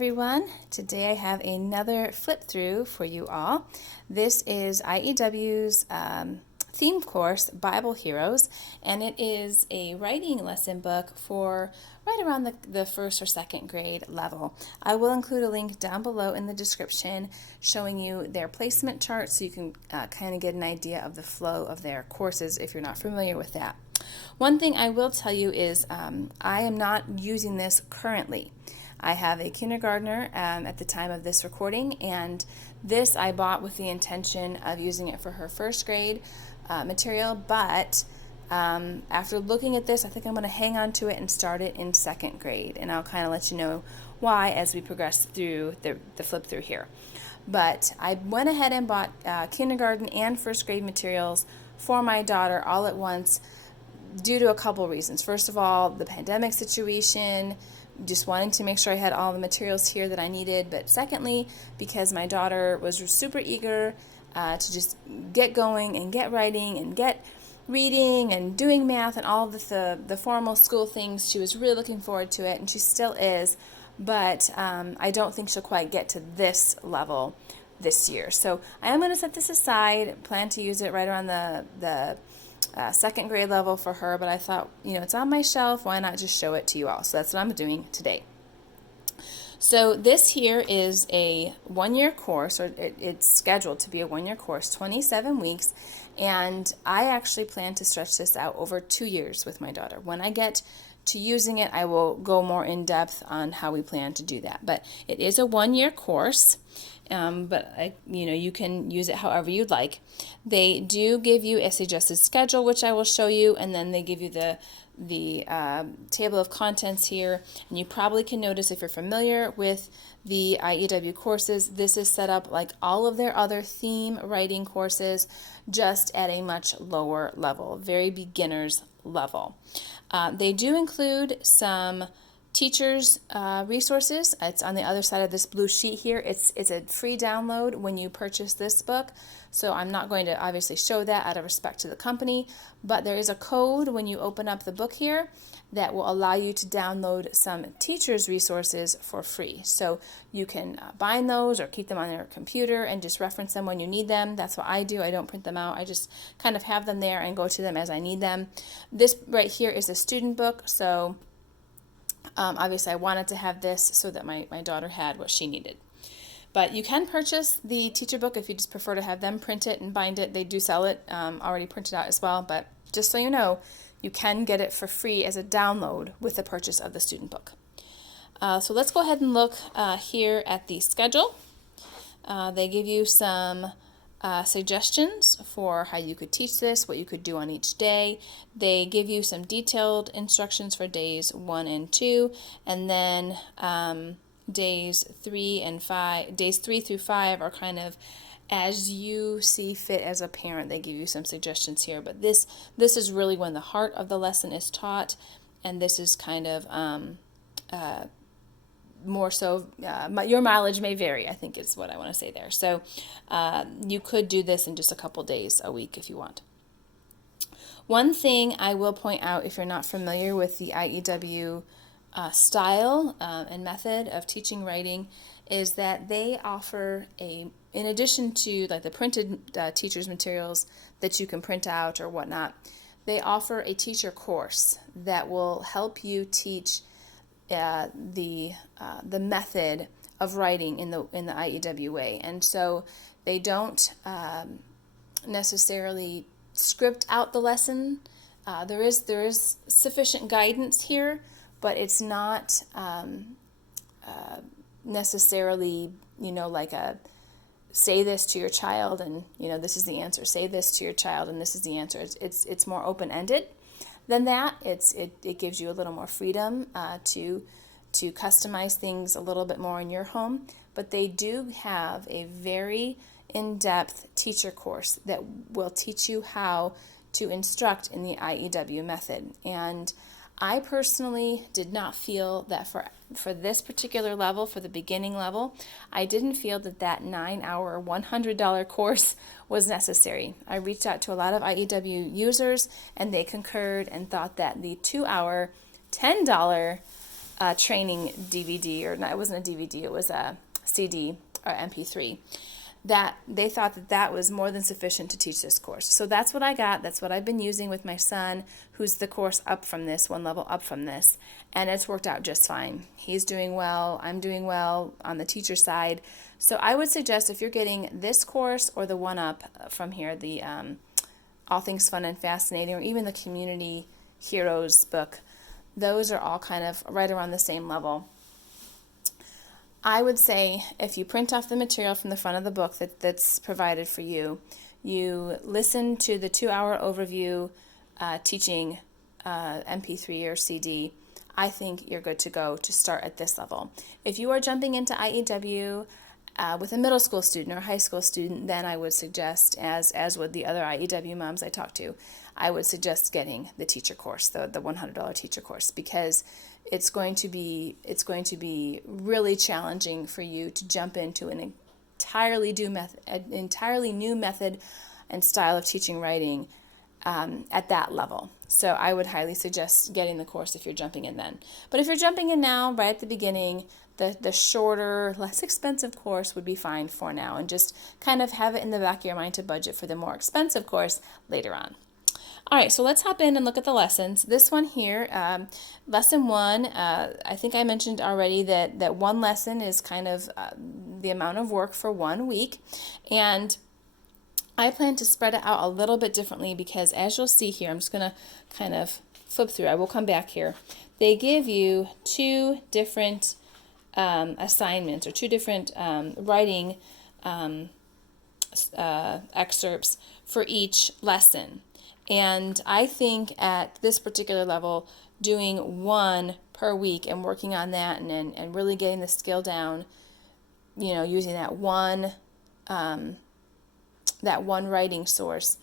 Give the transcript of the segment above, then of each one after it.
everyone. Today I have another flip through for you all. This is IEW's theme course, Bible Heroes, and it is a writing lesson book for right around the first or second grade level. I will include a link down below in the description showing you their placement chart so you can kind of get an idea of the flow of their courses if you're not familiar with that. One thing I will tell you is I am not using this currently. I have a kindergartner at the time of this recording, and this I bought with the intention of using it for her first grade material, but after looking at this, I think I'm going to hang on to it and start it in second grade, and I'll kind of let you know why as we progress through the flip through here. But I went ahead and bought kindergarten and first grade materials for my daughter all at once due to a couple reasons. First of all, the pandemic situation, just wanting to make sure I had all the materials here that I needed, but secondly, because my daughter was super eager to just get going and get writing and get reading and doing math and all of the formal school things. She was really looking forward to it, and she still is, but I don't think she'll quite get to this level this year. So I am going to set this aside, plan to use it right around the second grade level for her, but I thought, it's on my shelf, why not just show it to you all? So that's what I'm doing today. So this here is a one-year course, or it's scheduled to be a one-year course, 27 weeks, and I actually plan to stretch this out over 2 years with my daughter. When I get to using it, I will go more in depth on how we plan to do that. But it is a one-year course, but you can use it however you'd like. They do give you a suggested schedule, which I will show you, and then they give you the table of contents here. And you probably can notice, if you're familiar with the IEW courses, this is set up like all of their other theme writing courses, just at a much lower level, very beginner's level. They do include some teachers resources. It's on the other side of this blue sheet here. It's a free download when you purchase this book, so I'm not going to obviously show that out of respect to the company, but there is a code when you open up the book here that will allow you to download some teachers resources for free. So you can bind those or keep them on your computer and just reference them when you need them. That's what I do. I don't print them out. I just kind of have them there and go to them as I need them. This right here is a student book, so obviously I wanted to have this so that my daughter had what she needed. But you can purchase the teacher book if you just prefer to have them print it and bind it. They do sell it already printed out as well, but just so you know, you can get it for free as a download with the purchase of the student book. So let's go ahead and look here at the schedule. They give you some suggestions for how you could teach this, what you could do on each day. They give you some detailed instructions for days 1 and 2, and then days 3 through 5 are kind of as you see fit as a parent. They give you some suggestions here, but this is really when the heart of the lesson is taught, and this is kind of more so, your mileage may vary, I think is what I want to say there. So you could do this in just a couple days a week if you want. One thing I will point out, if you're not familiar with the IEW style and method of teaching writing, is that they offer in addition to like the printed teacher's materials that you can print out or whatnot, they offer a teacher course that will help you teach the method of writing in the IEW way. And so they don't necessarily script out the lesson. There is sufficient guidance here, but it's not necessarily like a say this to your child and this is the answer. Say this to your child and this is the answer. It's more open-ended than that. It gives you a little more freedom to customize things a little bit more in your home, but they do have a very in-depth teacher course that will teach you how to instruct in the IEW method. And I personally did not feel that for this particular level, for the beginning level, I didn't feel that 9-hour $100 course was necessary. I reached out to a lot of IEW users, and they concurred and thought that the 2-hour $10 training DVD, or not, it wasn't a DVD, it was a CD or MP3, that they thought that that was more than sufficient to teach this course. So that's what I got. That's what I've been using with my son, who's the course up from this, one level up from this, and it's worked out just fine. He's doing well. I'm doing well on the teacher side. So I would suggest if you're getting this course or the one up from here, the All Things Fun and Fascinating, or even the Community Heroes book, those are all kind of right around the same level. I would say if you print off the material from the front of the book that's provided for you, you listen to the 2-hour overview teaching MP3 or CD, I think you're good to go to start at this level. If you are jumping into IEW with a middle school student or a high school student, then I would suggest, as would the other IEW moms I talked to, I would suggest getting the teacher course, the $100 teacher course, because it's going to be really challenging for you to jump into an entirely new method and style of teaching writing at that level. So I would highly suggest getting the course if you're jumping in then. But if you're jumping in now, right at the beginning, the shorter, less expensive course would be fine for now, and just kind of have it in the back of your mind to budget for the more expensive course later on. All right, so let's hop in and look at the lessons. This one here, lesson 1, I think I mentioned already that one lesson is kind of the amount of work for 1 week. And I plan to spread it out a little bit differently because, as you'll see here, I'm just going to kind of flip through. I will come back here. They give you 2 different assignments, or 2 different writing excerpts for each lesson. And I think at this particular level, doing 1 per week and working on that and really getting the skill down, using that one writing source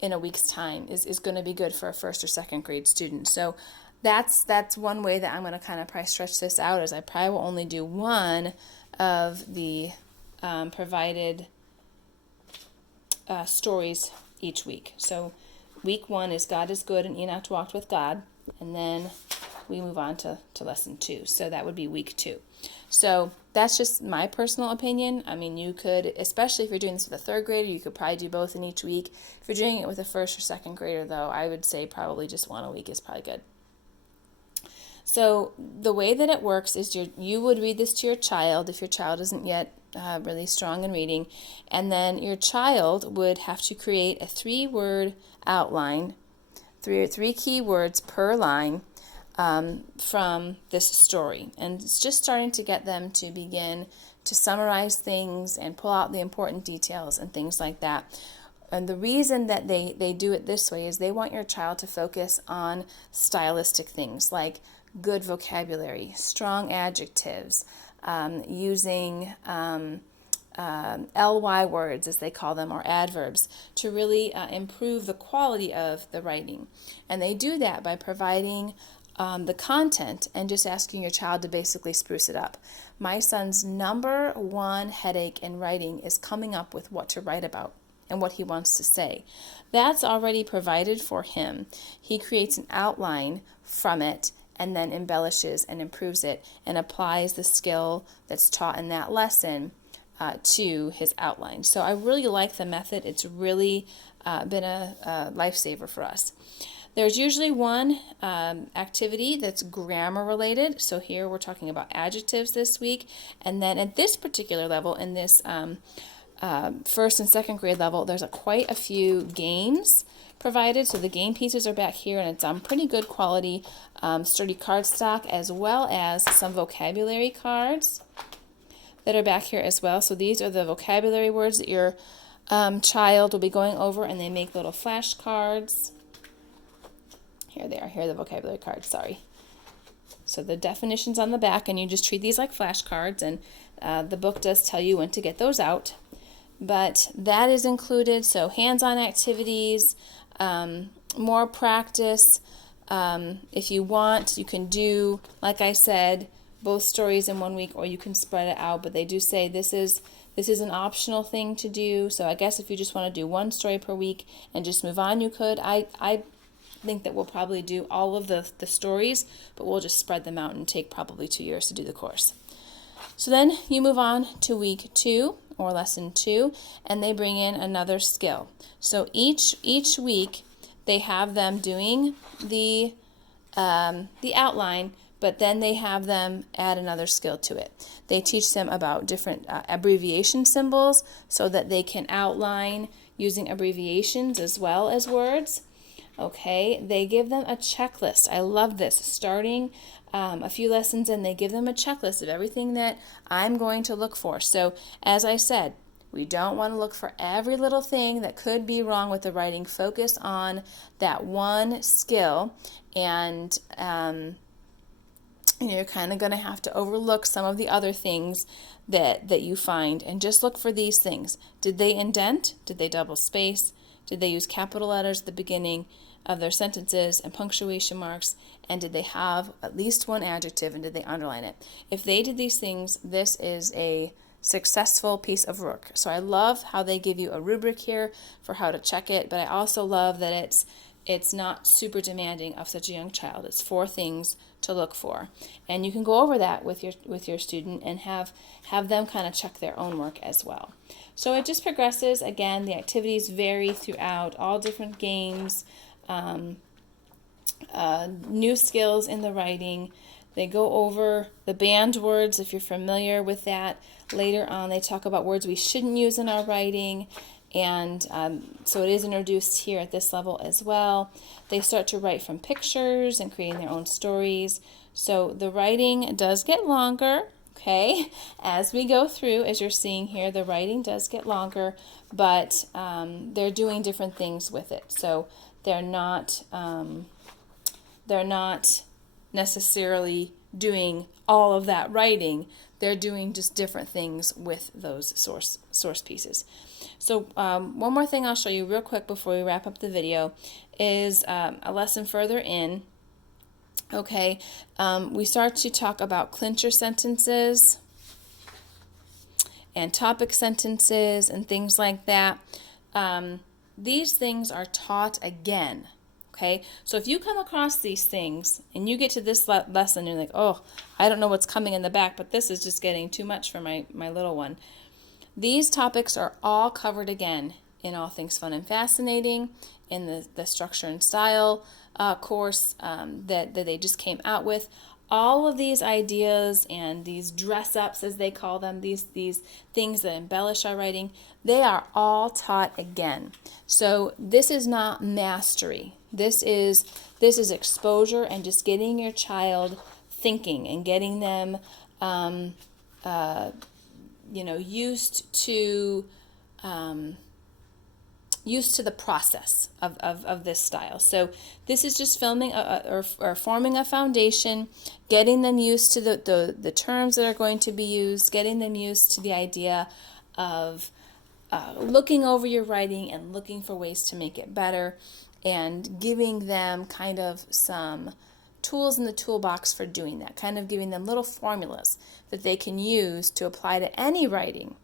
in a week's time is going to be good for a 1st or 2nd grade student. So that's one way that I'm going to kind of probably stretch this out, is I probably will only do 1 of the provided stories each week. So week 1 is God is good and Enoch walked with God, and then we move on to lesson 2. So that would be week 2. So that's just my personal opinion. I mean, you could, especially if you're doing this with a 3rd grader, you could probably do both in each week. If you're doing it with a 1st or 2nd grader, though, I would say probably just 1 a week is probably good. So the way that it works is you would read this to your child if your child isn't yet really strong in reading, and then your child would have to create a 3-word outline, three key words per line from this story. And it's just starting to get them to begin to summarize things and pull out the important details and things like that. And the reason that they do it this way is they want your child to focus on stylistic things like good vocabulary, strong adjectives, using LY words, as they call them, or adverbs, to really improve the quality of the writing. And they do that by providing the content and just asking your child to basically spruce it up. My son's number 1 headache in writing is coming up with what to write about and what he wants to say. That's already provided for him. He creates an outline from it and then embellishes and improves it and applies the skill that's taught in that lesson to his outline. So I really like the method. It's really been a lifesaver for us. There's usually one activity that's grammar related. So here we're talking about adjectives this week. And then at this particular level, in this 1st and 2nd grade level, there's quite a few games provided. So the game pieces are back here, and it's on pretty good quality, sturdy cardstock, as well as some vocabulary cards that are back here as well. So these are the vocabulary words that your child will be going over, and they make little flashcards. Here they are. Here are the vocabulary cards, sorry. So the definitions on the back, and you just treat these like flashcards, and the book does tell you when to get those out. But that is included, so hands-on activities, more practice. If you want, you can do, like I said, both stories in 1 week, or you can spread it out. But they do say this is an optional thing to do. So I guess if you just want to do 1 story per week and just move on, you could. I think that we'll probably do all of the stories, but we'll just spread them out and take probably 2 years to do the course. So then you move on to week 2 or lesson 2, and they bring in another skill. So each week they have them doing the outline, but then they have them add another skill to it. They teach them about different abbreviation symbols so that they can outline using abbreviations as well as words. Okay, they give them a checklist. I love this. Starting a few lessons in, they give them a checklist of everything that I'm going to look for. So as I said, we don't want to look for every little thing that could be wrong with the writing. Focus on that one skill, and you're kind of going to have to overlook some of the other things that you find, and just look for these things. Did they indent? Did they double space? Did they use capital letters at the beginning of their sentences and punctuation marks? And did they have at least one adjective, and did they underline it? If they did these things, this is a successful piece of work. So I love how they give you a rubric here for how to check it, but I also love that it's not super demanding of such a young child. It's 4 things to look for, and you can go over that with your student and have them kind of check their own work as well. So it just progresses. Again, the activities vary throughout, all different games, new skills in the writing. They go over the banned words, if you're familiar with that. Later on, they talk about words we shouldn't use in our writing, and so it is introduced here at this level as well. They start to write from pictures and creating their own stories. So the writing does get longer, okay? As we go through, as you're seeing here, the writing does get longer, but they're doing different things with it. So they're not necessarily doing all of that writing. They're doing just different things with those source pieces. So one more thing I'll show you real quick before we wrap up the video is a lesson further in. Okay, we start to talk about clincher sentences and topic sentences and things like that. These things are taught again. Okay, so if you come across these things and you get to this lesson, you're like, oh, I don't know what's coming in the back, but this is just getting too much for my little one. These topics are all covered again in All Things Fun and Fascinating, in the Structure and Style course that they just came out with. All of these ideas and these dress-ups, as they call them, these things that embellish our writing, they are all taught again. So this is not mastery. This is exposure and just getting your child thinking and getting them used to the process of this style. So this is just forming a foundation, getting them used to the terms that are going to be used, getting them used to the idea of looking over your writing and looking for ways to make it better, and giving them kind of some tools in the toolbox for doing that, kind of giving them little formulas that they can use to apply to any writing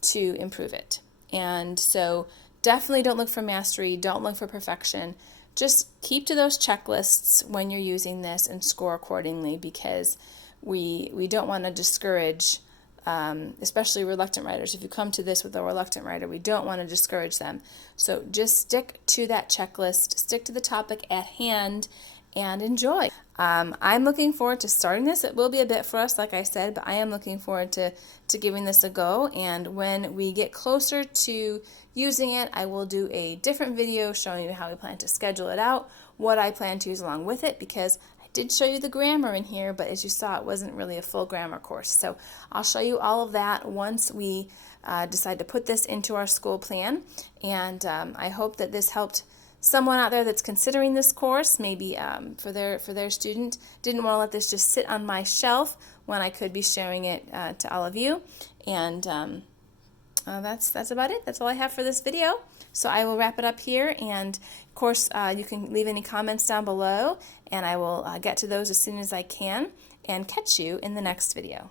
to improve it. And so definitely don't look for mastery, don't look for perfection. Just keep to those checklists when you're using this and score accordingly, because we don't want to discourage especially reluctant writers. If you come to this with a reluctant writer, we don't want to discourage them. So just stick to that checklist, stick to the topic at hand, and enjoy. I'm looking forward to starting this. It will be a bit for us, like I said, but I am looking forward to giving this a go. And when we get closer to using it, I will do a different video showing you how we plan to schedule it out, what I plan to use along with it, because I did show you the grammar in here, but as you saw, it wasn't really a full grammar course. So I'll show you all of that once we decide to put this into our school plan. And I hope that this helped someone out there that's considering this course, maybe for their student. Didn't want to let this just sit on my shelf when I could be sharing it to all of you. And that's about it. That's all I have for this video. So I will wrap it up here, and of course you can leave any comments down below, and I will get to those as soon as I can and catch you in the next video.